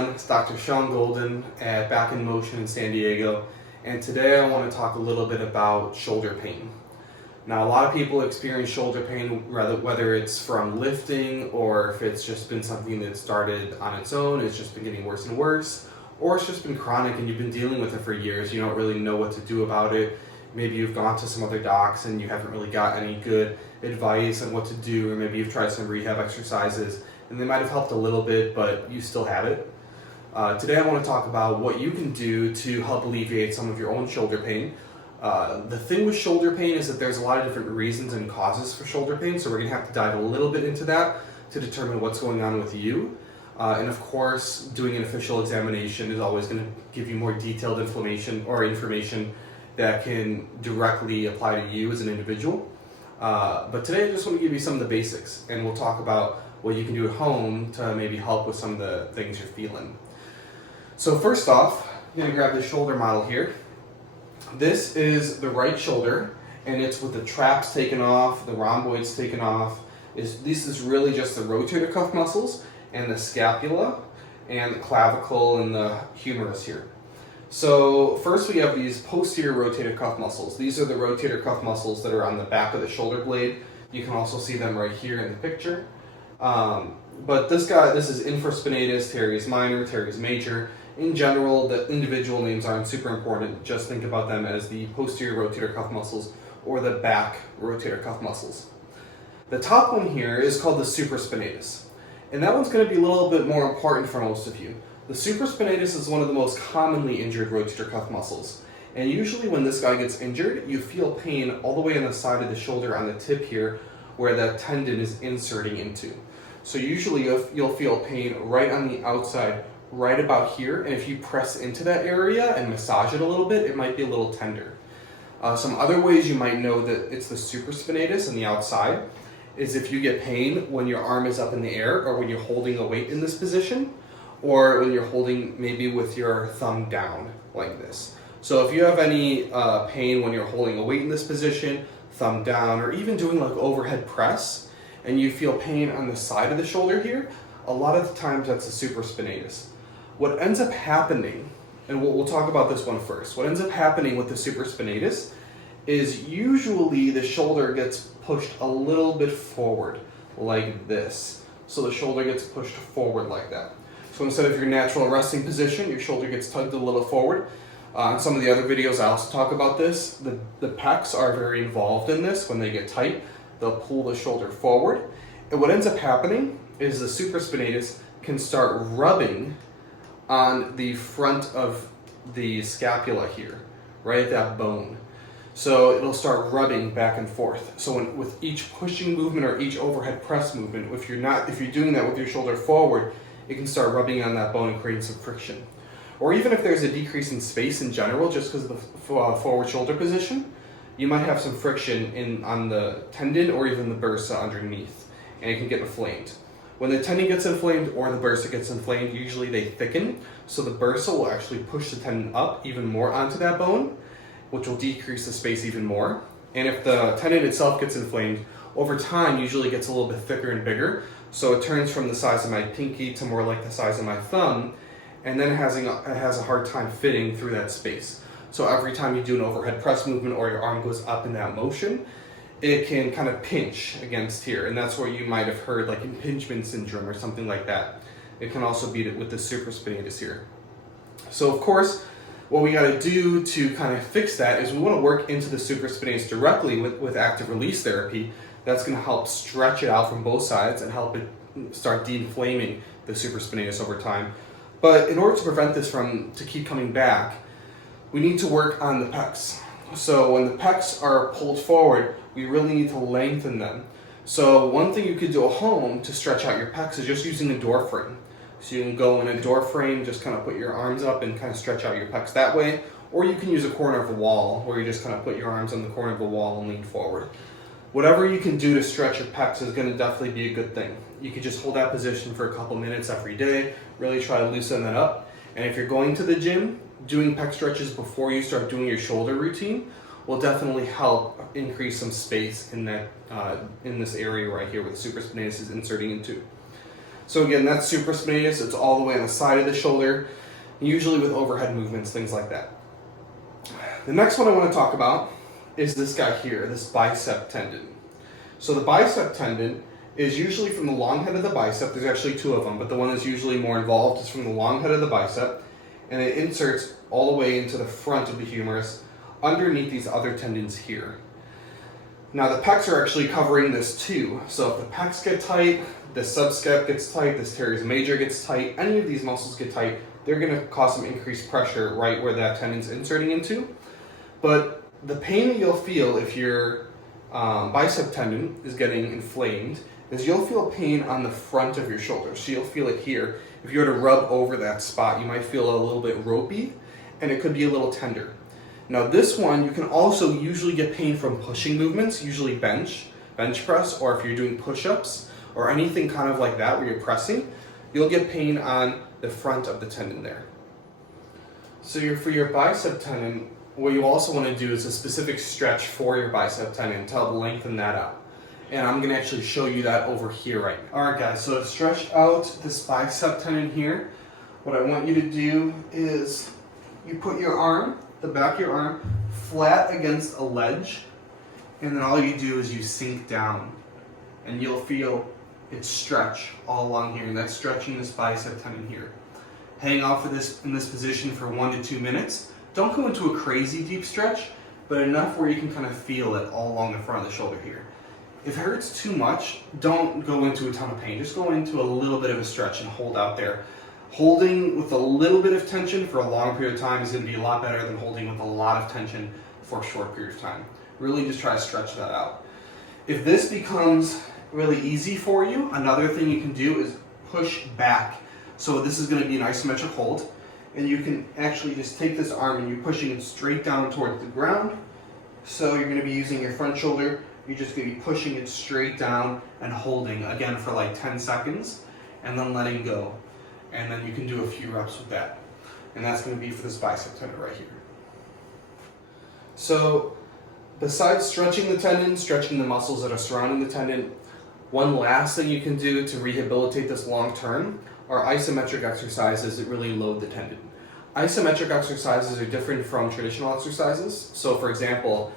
everyone, it's Dr. Sean Golden at Back in Motion in San Diego, and today I want to talk a little bit about shoulder pain. Now, a lot of people experience shoulder pain, whether it's from lifting or if it's just been something that started on its own, it's just been getting worse and worse, or it's just been chronic and you've been dealing with it for years. You don't really know what to do about it. Maybe you've gone to some other docs and you haven't really got any good advice on what to do, or maybe you've tried some rehab exercises and they might have helped a little bit, but you still have it. Today I want to talk about what you can do to help alleviate some of your own shoulder pain. The thing with shoulder pain is that there's a lot of different reasons and causes for shoulder pain, so we're going to have to dive a little bit into that to determine what's going on with you. And of course, doing an official examination is always going to give you more detailed information that can directly apply to you as an individual. But today I just want to give you some of the basics, and we'll talk about what you can do at home to maybe help with some of the things you're feeling. So first off, I'm going to grab this shoulder model here. This is the right shoulder, and it's with the traps taken off, the rhomboids taken off. This is really just the rotator cuff muscles and the scapula and the clavicle and the humerus here. So first we have these posterior rotator cuff muscles. These are the rotator cuff muscles that are on the back of the shoulder blade. You can also see them right here in the picture. But this is infraspinatus, teres minor, teres major. In general, the individual names aren't super important. Just think about them as the posterior rotator cuff muscles or the back rotator cuff muscles. The top one here is called the supraspinatus, and that one's going to be a little bit more important for most of you. The supraspinatus is one of the most commonly injured rotator cuff muscles, and usually when this guy gets injured, you feel pain all the way on the side of the shoulder on the tip here where that tendon is inserting into. So usually you'll feel pain right on the outside, right about here, and if you press into that area and massage it a little bit, it might be a little tender. Some other ways you might know that it's the supraspinatus on the outside is if you get pain when your arm is up in the air, or when you're holding a weight in this position, or when you're holding maybe with your thumb down like this. So if you have any pain when you're holding a weight in this position, thumb down, or even doing like overhead press, and you feel pain on the side of the shoulder here, a lot of the times that's the supraspinatus. What ends up happening, and we'll talk about this one first, what ends up happening with the supraspinatus is usually the shoulder gets pushed a little bit forward like this. So the shoulder gets pushed forward like that. So instead of your natural resting position, your shoulder gets tugged a little forward. In some of the other videos I also talk about this. The pecs are very involved in this. When they get tight, they'll pull the shoulder forward. And what ends up happening is the supraspinatus can start rubbing on the front of the scapula here, right at that bone. So it'll start rubbing back and forth. So with each pushing movement or each overhead press movement, if you're doing that with your shoulder forward, it can start rubbing on that bone and creating some friction. Or even if there's a decrease in space in general, just because of the forward shoulder position, you might have some friction on the tendon or even the bursa underneath, and it can get inflamed. When the tendon gets inflamed or the bursa gets inflamed, usually they thicken, so the bursa will actually push the tendon up even more onto that bone, which will decrease the space even more. And if the tendon itself gets inflamed, over time usually gets a little bit thicker and bigger, so it turns from the size of my pinky to more like the size of my thumb, and then it has a hard time fitting through that space. So every time you do an overhead press movement or your arm goes up in that motion, it can kind of pinch against here, and that's where you might have heard like impingement syndrome or something like that. It can also be with the supraspinatus here. So of course, what we got to do to kind of fix that is we want to work into the supraspinatus directly with active release therapy. That's going to help stretch it out from both sides and help it start de-inflaming the supraspinatus over time. But in order to prevent this to keep coming back, we need to work on the pecs. So when the pecs are pulled forward, we really need to lengthen them. So one thing you could do at home to stretch out your pecs is just using a door frame. So you can go in a door frame, just kind of put your arms up and kind of stretch out your pecs that way. Or you can use a corner of a wall where you just kind of put your arms on the corner of the wall and lean forward. Whatever you can do to stretch your pecs is going to definitely be a good thing. You could just hold that position for a couple minutes every day, really try to loosen that up. And if you're going to the gym, doing pec stretches before you start doing your shoulder routine will definitely help increase some space in this area right here where the supraspinatus is inserting into. So again, that's supraspinatus. It's all the way on the side of the shoulder, usually with overhead movements, things like that. The next one I want to talk about is this guy here, this bicep tendon. So the bicep tendon is usually from the long head of the bicep. There's actually two of them, but the one that's usually more involved is from the long head of the bicep, and it inserts all the way into the front of the humerus underneath these other tendons here. Now the pecs are actually covering this too. So if the pecs get tight, the subscap gets tight, this teres major gets tight, any of these muscles get tight, they're going to cause some increased pressure right where that tendon's inserting into. But the pain that you'll feel if your bicep tendon is getting inflamed is you'll feel pain on the front of your shoulder. So you'll feel it here. If you were to rub over that spot, you might feel a little bit ropey, and it could be a little tender. Now this one, you can also usually get pain from pushing movements, usually bench press, or if you're doing push-ups or anything kind of like that where you're pressing, you'll get pain on the front of the tendon there. So for your bicep tendon, what you also want to do is a specific stretch for your bicep tendon to help lengthen that out. And I'm going to actually show you that over here right now. Alright guys, so to stretch out this bicep tendon here, what I want you to do is you put your arm, the back of your arm, flat against a ledge, and then all you do is you sink down, and you'll feel it stretch all along here, and that's stretching this bicep tendon here. Hang off of this in this position for 1 to 2 minutes. Don't go into a crazy deep stretch, but enough where you can kind of feel it all along the front of the shoulder here. If it hurts too much, don't go into a ton of pain. Just go into a little bit of a stretch and hold out there. Holding with a little bit of tension for a long period of time is going to be a lot better than holding with a lot of tension for a short period of time. Really just try to stretch that out. If this becomes really easy for you, another thing you can do is push back. So this is going to be an isometric hold, and you can actually just take this arm and you're pushing it straight down towards the ground. So you're going to be using your front shoulder. You're just going to be pushing it straight down and holding again for like 10 seconds and then letting go. And then you can do a few reps with that. And that's going to be for this bicep tendon right here. So besides stretching the tendon, stretching the muscles that are surrounding the tendon, one last thing you can do to rehabilitate this long term are isometric exercises that really load the tendon. Isometric exercises are different from traditional exercises. So for example,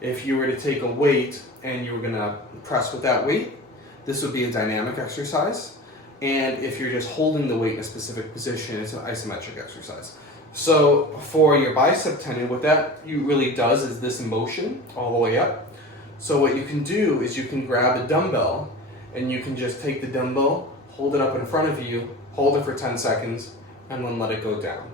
if you were to take a weight and you were going to press with that weight, this would be a dynamic exercise. And if you're just holding the weight in a specific position, it's an isometric exercise. So for your bicep tendon, what that really does is this motion all the way up. So what you can do is you can grab a dumbbell and you can just take the dumbbell, hold it up in front of you, hold it for 10 seconds, and then let it go down.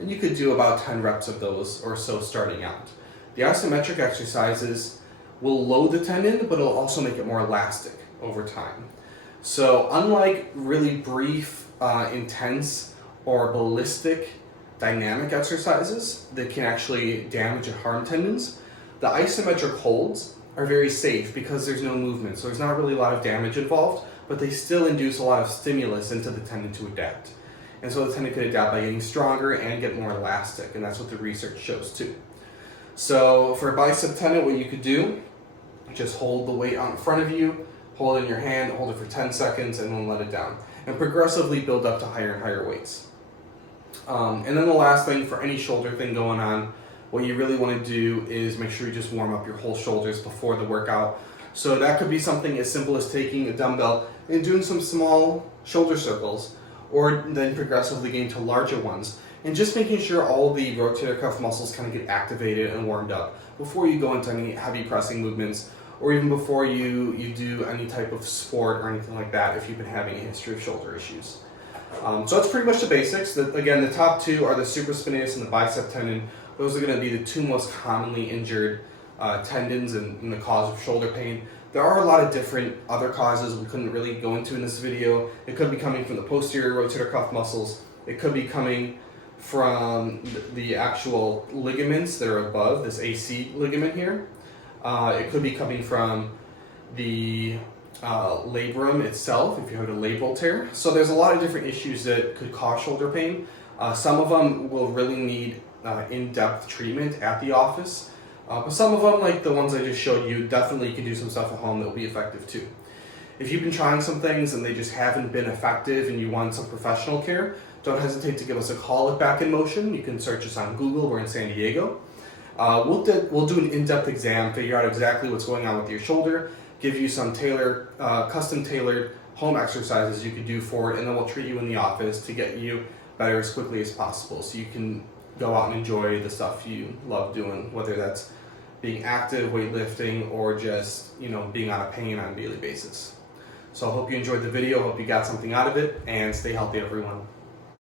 And you could do about 10 reps of those or so starting out. The isometric exercises will load the tendon, but it'll also make it more elastic over time. So unlike really brief, intense, or ballistic dynamic exercises that can actually damage or harm tendons, the isometric holds are very safe because there's no movement. So there's not really a lot of damage involved, but they still induce a lot of stimulus into the tendon to adapt. And so the tendon could adapt by getting stronger and get more elastic, and that's what the research shows too. So for a bicep tendon, what you could do, just hold the weight out in front of you, hold it in your hand, hold it for 10 seconds, and then let it down. And progressively build up to higher and higher weights. And then the last thing for any shoulder thing going on, what you really want to do is make sure you just warm up your whole shoulders before the workout. So that could be something as simple as taking a dumbbell and doing some small shoulder circles, or then progressively getting to larger ones. And just making sure all the rotator cuff muscles kind of get activated and warmed up before you go into any heavy pressing movements, or even before you do any type of sport or anything like that if you've been having a history of shoulder issues. So that's pretty much the basics. Again, the top two are the supraspinatus and the bicep tendon. Those are going to be the two most commonly injured tendons and the cause of shoulder pain. There are a lot of different other causes we couldn't really go into in this video. It could be coming from the posterior rotator cuff muscles. It could be coming from the actual ligaments that are above, this AC ligament here. It could be coming from the labrum itself, if you have a labral tear. So there's a lot of different issues that could cause shoulder pain. Some of them will really need in-depth treatment at the office. But some of them, like the ones I just showed you, definitely you can do some stuff at home that will be effective too. If you've been trying some things and they just haven't been effective and you want some professional care, don't hesitate to give us a call at Back in Motion. You can search us on Google. We're in San Diego. We'll do an in-depth exam, figure out exactly what's going on with your shoulder, give you some custom tailored home exercises you can do for it, and then we'll treat you in the office to get you better as quickly as possible so you can go out and enjoy the stuff you love doing, whether that's being active, weightlifting, or just, being out of pain on a daily basis. So I hope you enjoyed the video, hope you got something out of it, and stay healthy, everyone.